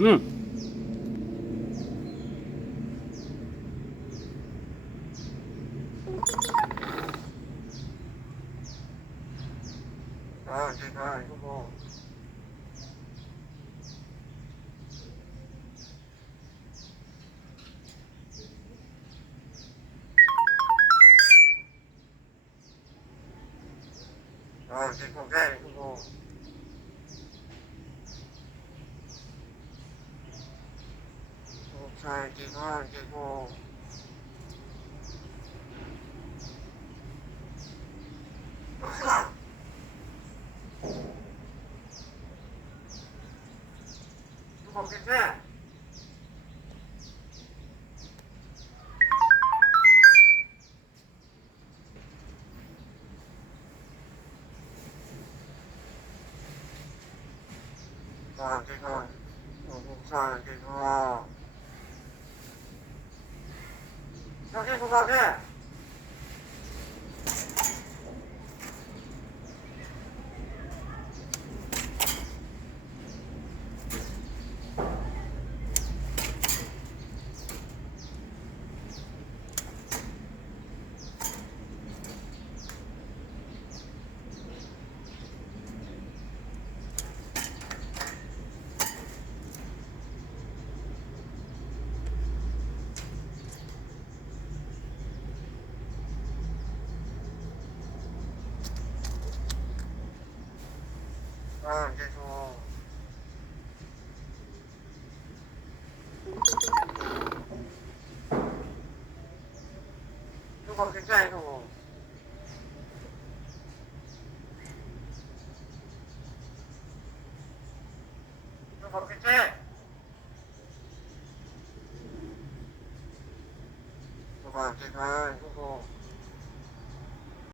응. 아, 제가 이거 뭐 아, 제가 이거 뭐 잘 제가 이거 이거 괜찮아. 아, 제가 잘 제가 여기 구각에 아, 이거 이거 괜찮아 이거 이거 괜찮아. 이거 제가 이거